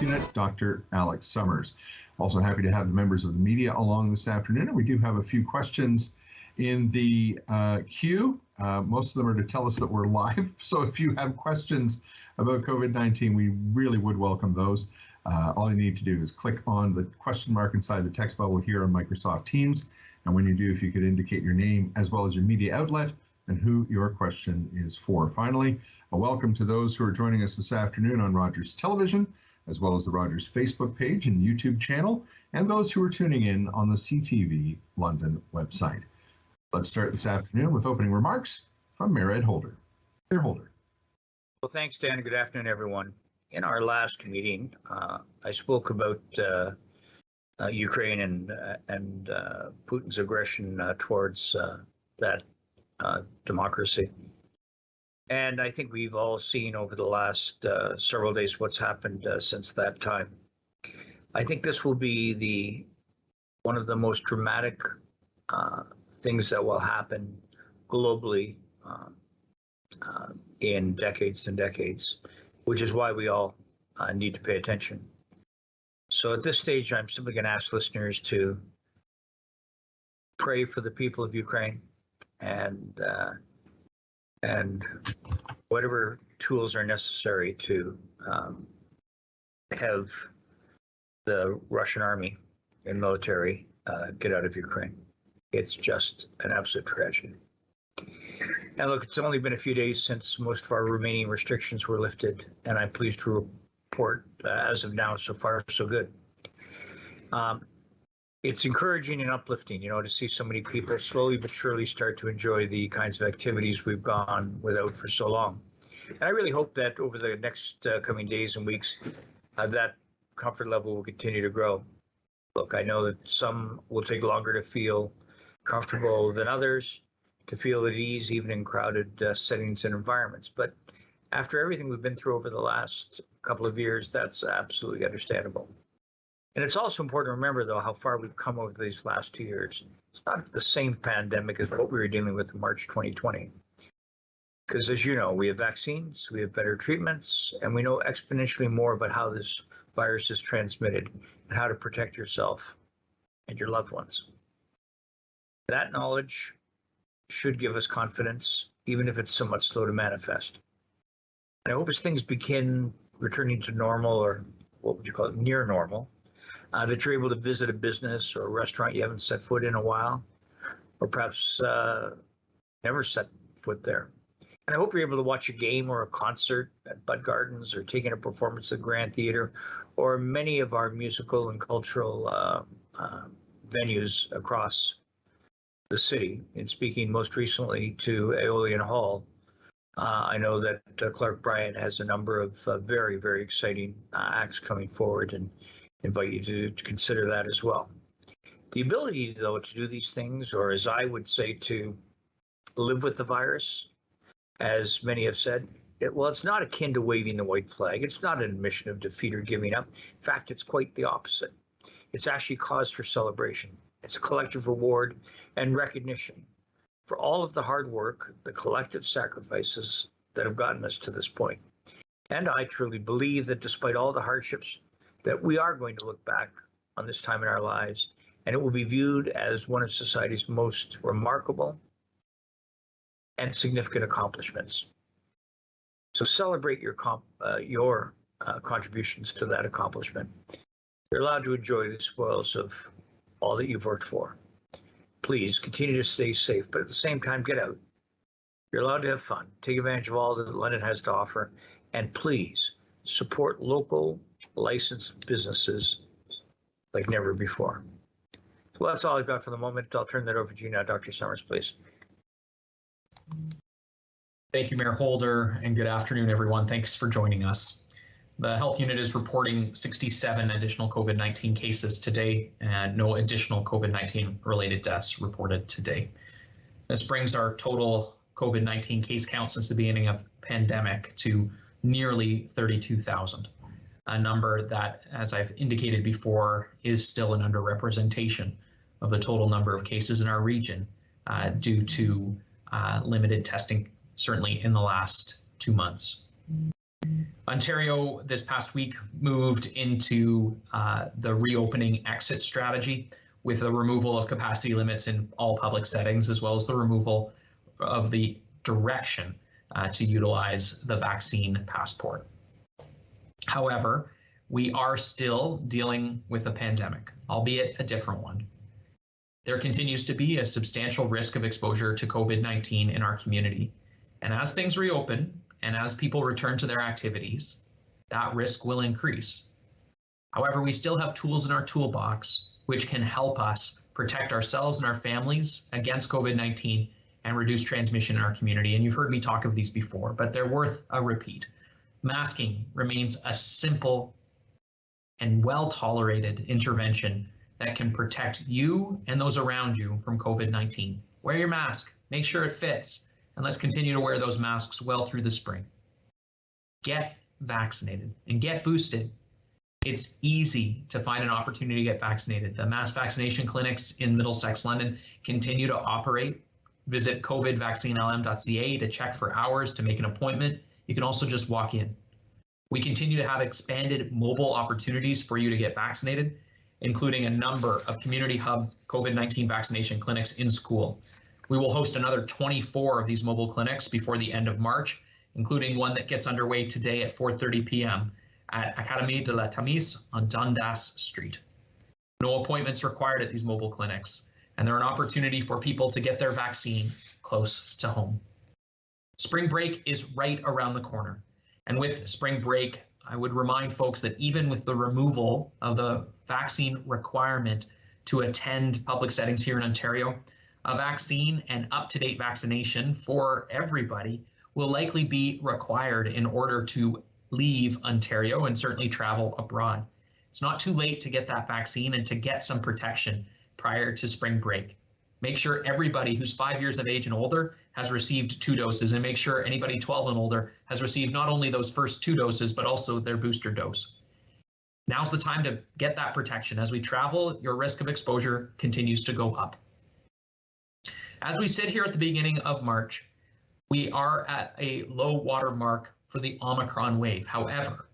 Health Unit, Dr. Alex Summers. Also happy to have the members of the media along this afternoon, and we do have a few questions in the queue. Most of them are to tell us that we're live, so if you have questions about COVID-19, we really would welcome those. All you need to do is click on the question mark inside the text bubble here on Microsoft Teams, and when you do, if you could indicate your name as well as your media outlet and who your question is for. Finally, a welcome to those who are joining us this afternoon on Rogers Television, as well as the Rogers Facebook page and YouTube channel, and those who are tuning in on the CTV London website. Let's start this afternoon with opening remarks from Mayor Ed Holder. Mayor Holder. Well, thanks, Dan. Good afternoon, everyone. In our last meeting, I spoke about Ukraine and Putin's aggression towards that democracy. And I think we've all seen over the last several days what's happened since that time. I think this will be one of the most dramatic things that will happen globally in decades and decades, which is why we all need to pay attention. So at this stage, I'm simply going to ask listeners to pray for the people of Ukraine and whatever tools are necessary to have the Russian army and military get out of Ukraine. It's just an absolute tragedy. And look, it's only been a few days since most of our remaining restrictions were lifted, and I'm pleased to report, as of now, so far, so good. It's encouraging and uplifting, to see so many people slowly but surely start to enjoy the kinds of activities we've gone without for so long. And I really hope that over the next coming days and weeks, that comfort level will continue to grow. Look, I know that some will take longer to feel comfortable than others, to feel at ease even in crowded settings and environments. But after everything we've been through over the last couple of years, that's absolutely understandable. And it's also important to remember, though, how far we've come over these last 2 years. It's not the same pandemic as what we were dealing with in March 2020. Because as you know, we have vaccines, we have better treatments, and we know exponentially more about how this virus is transmitted and how to protect yourself and your loved ones. That knowledge should give us confidence, even if it's somewhat slow to manifest. And I hope as things begin returning to normal, or what would you call it, near normal, that you're able to visit a business or a restaurant you haven't set foot in a while, or perhaps never set foot there. And I hope you're able to watch a game or a concert at Bud Gardens, or take in a performance at the Grand Theatre, or many of our musical and cultural venues across the city. In speaking most recently to Aeolian Hall, I know that Clark Bryant has a number of very, very exciting acts coming forward, and invite you to consider that as well. The ability, though, to do these things, or as I would say, to live with the virus, as many have said, it's not akin to waving the white flag. It's not an admission of defeat or giving up. In fact, it's quite the opposite. It's actually cause for celebration. It's a collective reward and recognition for all of the hard work, the collective sacrifices that have gotten us to this point. And I truly believe that despite all the hardships, that we are going to look back on this time in our lives, and it will be viewed as one of society's most remarkable and significant accomplishments. So celebrate your contributions to that accomplishment. You're allowed to enjoy the spoils of all that you've worked for. Please continue to stay safe, but at the same time, get out. You're allowed to have fun. Take advantage of all that London has to offer, and please support local licensed businesses like never before. Well, that's all I've got for the moment. I'll turn that over to you now, Dr. Summers, please. Thank you, Mayor Holder, and good afternoon, everyone. Thanks for joining us. The Health Unit is reporting 67 additional COVID-19 cases today, and no additional COVID-19 related deaths reported today. This brings our total COVID-19 case count since the beginning of the pandemic to nearly 32,000. A number that, as I've indicated before, is still an underrepresentation of the total number of cases in our region due to limited testing, certainly in the last 2 months. Ontario this past week moved into the reopening exit strategy with the removal of capacity limits in all public settings, as well as the removal of the direction to utilize the vaccine passport. However, we are still dealing with a pandemic, albeit a different one. There continues to be a substantial risk of exposure to COVID-19 in our community. And as things reopen and as people return to their activities, that risk will increase. However, we still have tools in our toolbox which can help us protect ourselves and our families against COVID-19 and reduce transmission in our community. And you've heard me talk of these before, but they're worth a repeat. Masking remains a simple and well-tolerated intervention that can protect you and those around you from COVID-19. Wear your mask, make sure it fits, and let's continue to wear those masks well through the spring. Get vaccinated and get boosted. It's easy to find an opportunity to get vaccinated. The mass vaccination clinics in Middlesex-London continue to operate. Visit covidvaccinelm.ca to check for hours, to make an appointment. You can also just walk in. We continue to have expanded mobile opportunities for you to get vaccinated, including a number of community hub COVID-19 vaccination clinics in school. We will host another 24 of these mobile clinics before the end of March, including one that gets underway today at 4:30 p.m. at Académie de la Tamise on Dundas Street. No appointments required at these mobile clinics, and they're an opportunity for people to get their vaccine close to home. Spring break is right around the corner. And with spring break, I would remind folks that even with the removal of the vaccine requirement to attend public settings here in Ontario, a vaccine and up-to-date vaccination for everybody will likely be required in order to leave Ontario and certainly travel abroad. It's not too late to get that vaccine and to get some protection prior to spring break. Make sure everybody who's 5 years of age and older has received 2 doses, and make sure anybody 12 and older has received not only those first 2 doses, but also their booster dose. Now's the time to get that protection. As we travel, your risk of exposure continues to go up. As we sit here at the beginning of March, we are at a low water mark for the Omicron wave. However,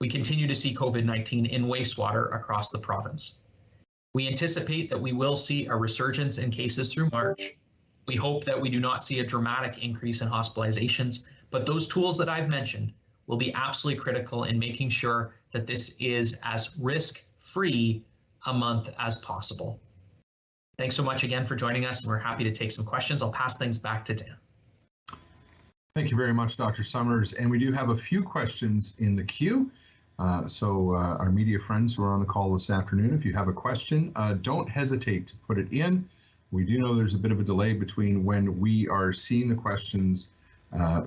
we continue to see COVID-19 in wastewater across the province. We anticipate that we will see a resurgence in cases through March. We hope that we do not see a dramatic increase in hospitalizations, but those tools that I've mentioned will be absolutely critical in making sure that this is as risk-free a month as possible. Thanks so much again for joining us, and we're happy to take some questions. I'll pass things back to Dan. Thank you very much, Dr. Summers. And we do have a few questions in the queue. So our media friends who are on the call this afternoon, if you have a question, don't hesitate to put it in. We do know there's a bit of a delay between when we are seeing the questions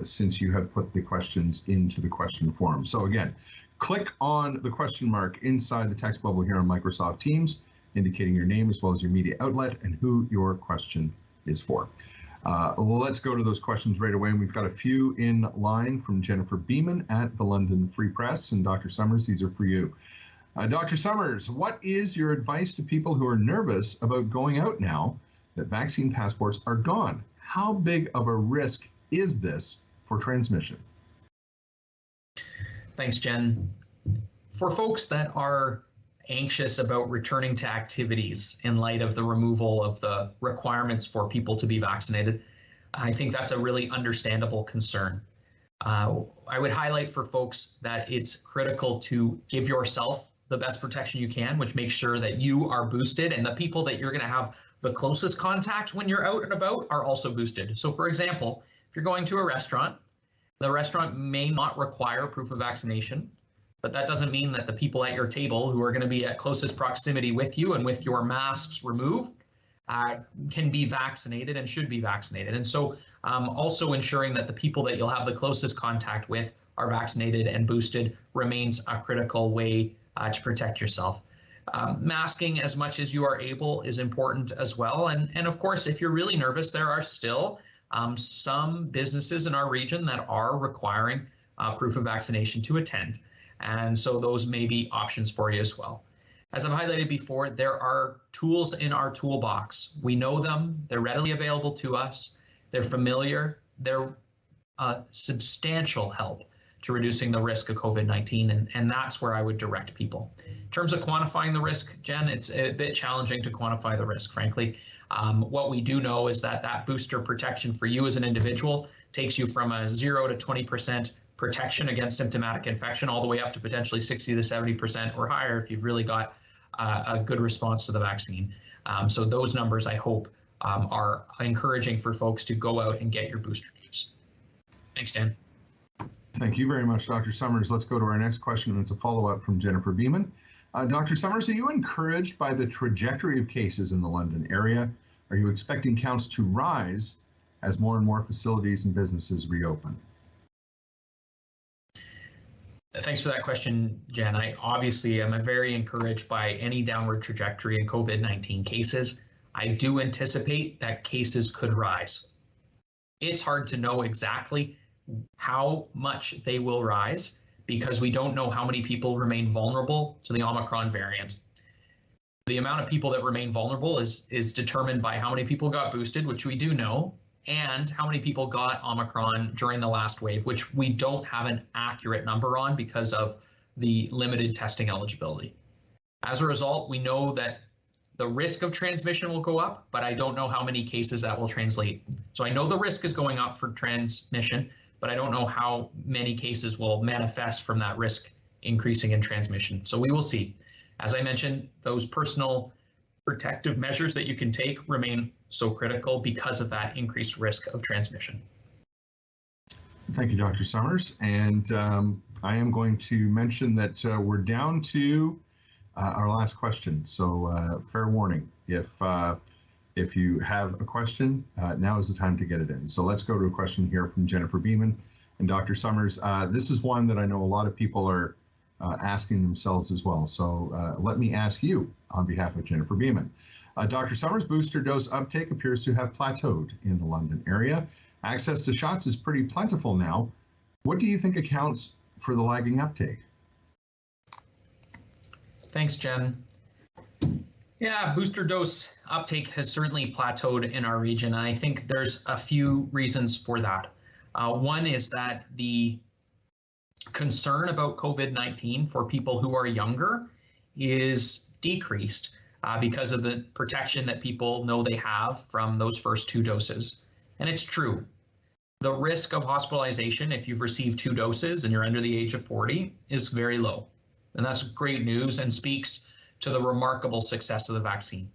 since you have put the questions into the question form. So again, click on the question mark inside the text bubble here on Microsoft Teams, indicating your name as well as your media outlet and who your question is for. Let's go to those questions right away. And we've got a few in line from Jennifer Beeman at the London Free Press. And Dr. Summers, these are for you. Dr. Summers, what is your advice to people who are nervous about going out now that vaccine passports are gone? How big of a risk is this for transmission? Thanks, Jen. For folks that are anxious about returning to activities in light of the removal of the requirements for people to be vaccinated, I think that's a really understandable concern. I would highlight for folks that it's critical to give yourself the best protection you can, which makes sure that you are boosted and the people that you're going to have the closest contact when you're out and about are also boosted. So for example, if you're going to a restaurant, the restaurant may not require proof of vaccination, but that doesn't mean that the people at your table who are going to be at closest proximity with you and with your masks removed can be vaccinated and should be vaccinated. And so also ensuring that the people that you'll have the closest contact with are vaccinated and boosted remains a critical way to protect yourself. Masking as much as you are able is important as well. And of course, if you're really nervous, there are still some businesses in our region that are requiring proof of vaccination to attend. And so those may be options for you as well. As I've highlighted before, there are tools in our toolbox. We know them, they're readily available to us, they're familiar, they're substantial help to reducing the risk of COVID-19, and that's where I would direct people. In terms of quantifying the risk, Jen, it's a bit challenging to quantify the risk, frankly. What we do know is that booster protection for you as an individual takes you from a 0 to 20% protection against symptomatic infection, all the way up to potentially 60 to 70% or higher if you've really got a good response to the vaccine. So those numbers, I hope, are encouraging for folks to go out and get your booster dose. Thanks, Dan. Thank you very much, Dr. Summers. Let's go to our next question, and it's a follow-up from Jennifer Beeman. Dr. Summers, are you encouraged by the trajectory of cases in the London area? Are you expecting counts to rise as more and more facilities and businesses reopen? Thanks for that question, Jen. I obviously am very encouraged by any downward trajectory in COVID-19 cases. I do anticipate that cases could rise. It's hard to know exactly how much they will rise because we don't know how many people remain vulnerable to the Omicron variant. The amount of people that remain vulnerable is determined by how many people got boosted, which we do know, and how many people got Omicron during the last wave, which we don't have an accurate number on because of the limited testing eligibility. As a result, we know that the risk of transmission will go up, but I don't know how many cases that will translate. So I know the risk is going up for transmission, but I don't know how many cases will manifest from that risk increasing in transmission. So we will see. As I mentioned, those personal protective measures that you can take remain so critical because of that increased risk of transmission. Thank you, Dr. Summers. And I am going to mention that we're down to our last question. So fair warning, if you have a question, now is the time to get it in. So let's go to a question here from Jennifer Beeman and Dr. Summers. This is one that I know a lot of people are asking themselves as well. So let me ask you on behalf of Jennifer Beeman. Dr. Summers, booster dose uptake appears to have plateaued in the London area. Access to shots is pretty plentiful now. What do you think accounts for the lagging uptake? Thanks, Jen. Yeah, booster dose uptake has certainly plateaued in our region, and I think there's a few reasons for that. One is that the concern about COVID-19 for people who are younger is decreased because of the protection that people know they have from those first 2 doses. And it's true. The risk of hospitalization if you've received 2 doses and you're under the age of 40 is very low. And that's great news and speaks to the remarkable success of the vaccine.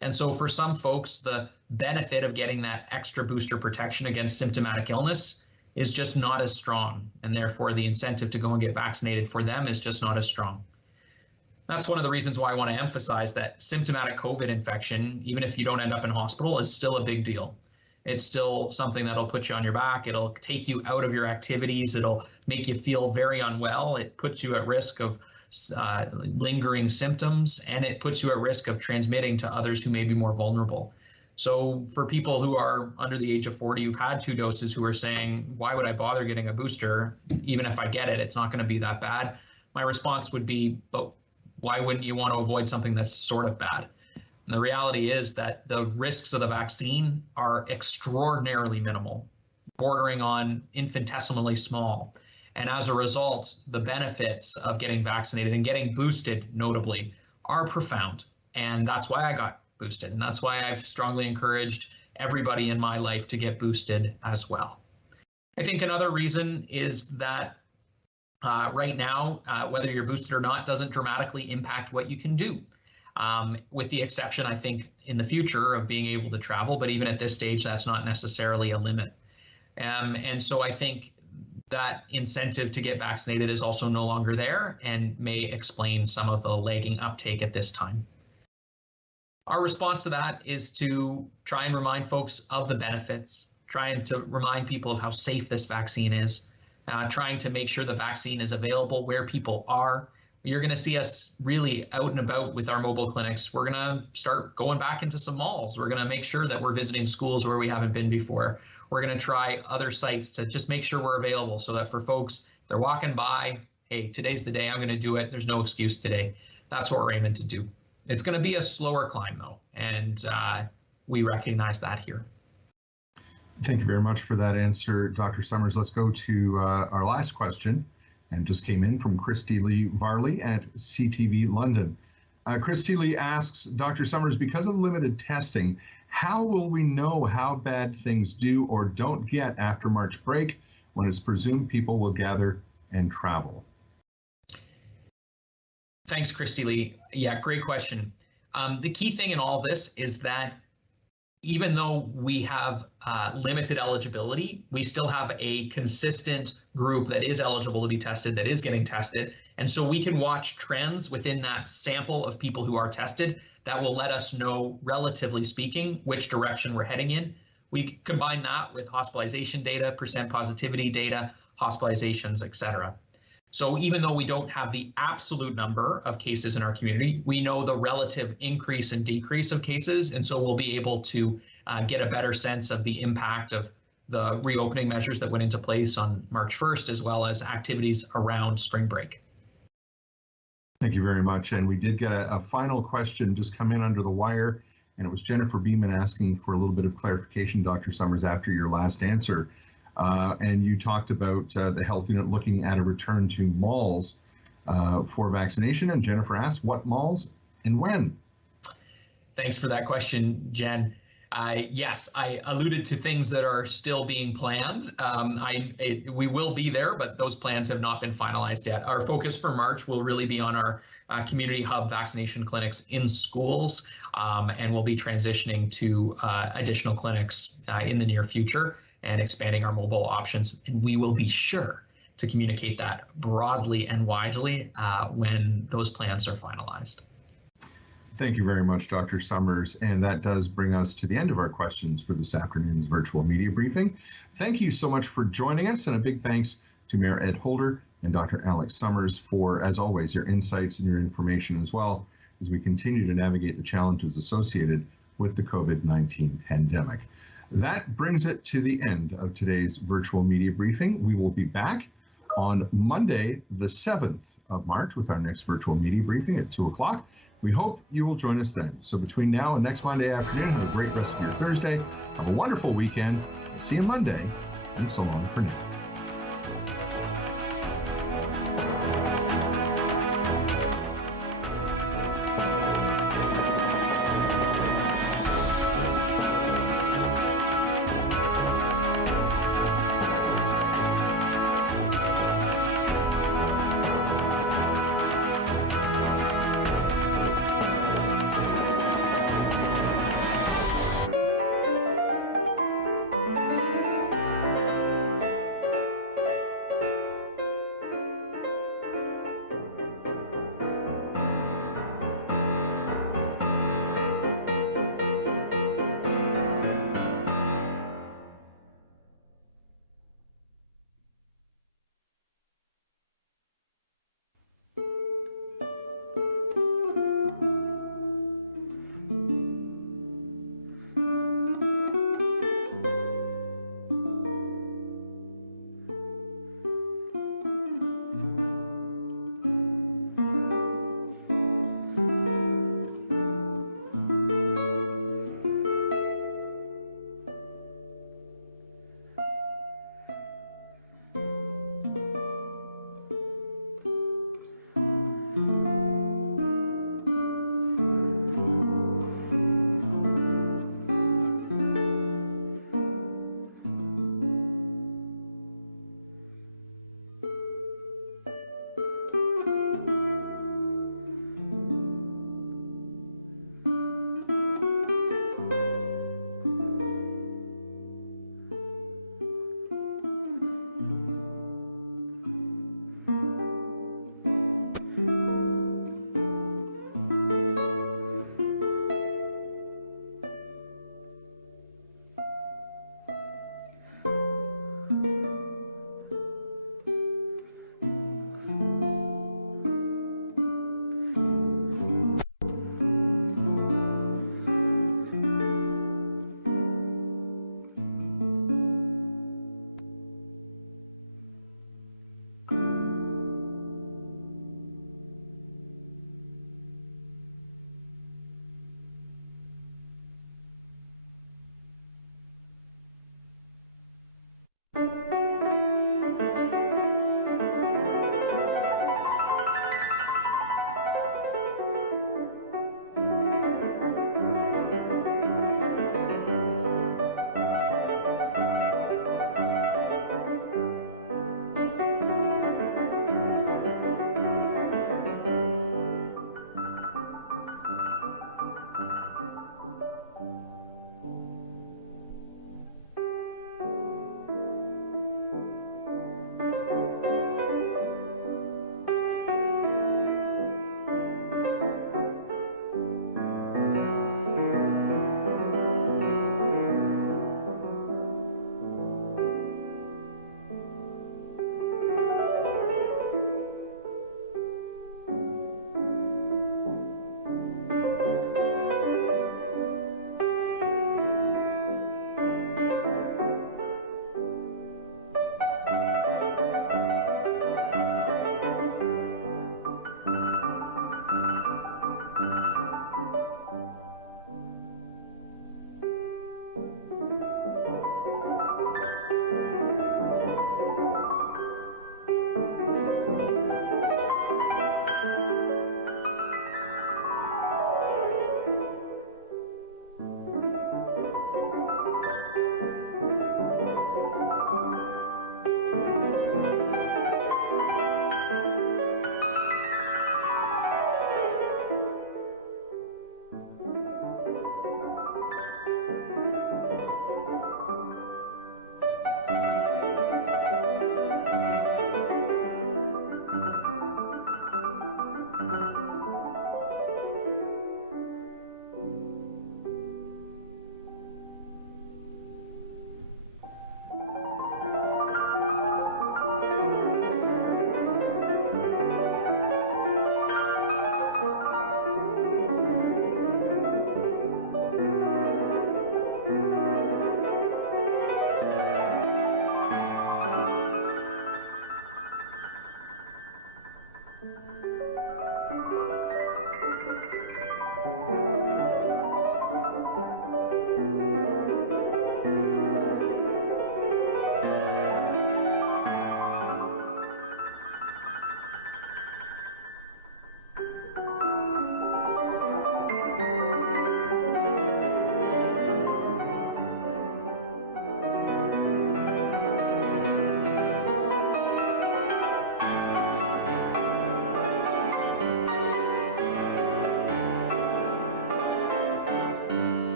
And so for some folks, the benefit of getting that extra booster protection against symptomatic illness is just not as strong, and therefore the incentive to go and get vaccinated for them is just not as strong. That's one of the reasons why I want to emphasize that symptomatic COVID infection, even if you don't end up in hospital, is still a big deal. It's still something that'll put you on your back. It'll take you out of your activities. It'll make you feel very unwell. It puts you at risk of lingering symptoms, and it puts you at risk of transmitting to others who may be more vulnerable. So for people who are under the age of 40 who've had 2 doses who are saying, why would I bother getting a booster? Even if I get it, it's not going to be that bad. My response would be, but why wouldn't you want to avoid something that's sort of bad? And the reality is that the risks of the vaccine are extraordinarily minimal, bordering on infinitesimally small. And as a result, the benefits of getting vaccinated and getting boosted, notably, are profound. And that's why I got boosted. And that's why I've strongly encouraged everybody in my life to get boosted as well. I think another reason is that right now, whether you're boosted or not doesn't dramatically impact what you can do, with the exception, I think, in the future of being able to travel. But even at this stage, that's not necessarily a limit. And so I think that incentive to get vaccinated is also no longer there and may explain some of the lagging uptake at this time. Our response to that is to try and remind folks of the benefits, trying to remind people of how safe this vaccine is, trying to make sure the vaccine is available where people are. You're going to see us really out and about with our mobile clinics. We're going to start going back into some malls. We're going to make sure that we're visiting schools where we haven't been before. We're going to try other sites to just make sure we're available so that for folks, they're walking by, hey, today's the day I'm going to do it. There's no excuse today. That's what we're aiming to do. It's going to be a slower climb, though, and we recognize that here. Thank you very much for that answer, Dr. Summers. Let's go to our last question, and just came in from Christy Lee Varley at CTV London. Christy Lee asks, Dr. Summers, because of limited testing, how will we know how bad things do or don't get after March break when it's presumed people will gather and travel? Thanks, Christy Lee. Yeah, great question. The key thing in all this is that even though we have limited eligibility, we still have a consistent group that is eligible to be tested, that is getting tested. And so we can watch trends within that sample of people who are tested that will let us know, relatively speaking, which direction we're heading in. We combine that with hospitalization data, percent positivity data, hospitalizations, et cetera. So even though we don't have the absolute number of cases in our community, we know the relative increase and decrease of cases. And so we'll be able to get a better sense of the impact of the reopening measures that went into place on March 1st, as well as activities around spring break. Thank you very much. And we did get a final question just come in under the wire, and it was Jennifer Beeman asking for a little bit of clarification, Dr. Summers, after your last answer. And you talked about the health unit looking at a return to malls for vaccination. And Jennifer asked, what malls and when? Thanks for that question, Jen. Yes, I alluded to things that are still being planned. We will be there, but those plans have not been finalized yet. Our focus for March will really be on our community hub vaccination clinics in schools, and we'll be transitioning to additional clinics in the near future and expanding our mobile options. And we will be sure to communicate that broadly and widely when those plans are finalized. Thank you very much, Dr. Summers. And that does bring us to the end of our questions for this afternoon's virtual media briefing. Thank you so much for joining us, and a big thanks to Mayor Ed Holder and Dr. Alex Summers for, as always, your insights and your information as well as we continue to navigate the challenges associated with the COVID-19 pandemic. That brings it to the end of today's virtual media briefing. We will be back on Monday, the 7th of March with our next virtual media briefing at 2 o'clock. We hope you will join us then. So between now and next Monday afternoon, have a great rest of your Thursday. Have a wonderful weekend. See you Monday, and so long for now.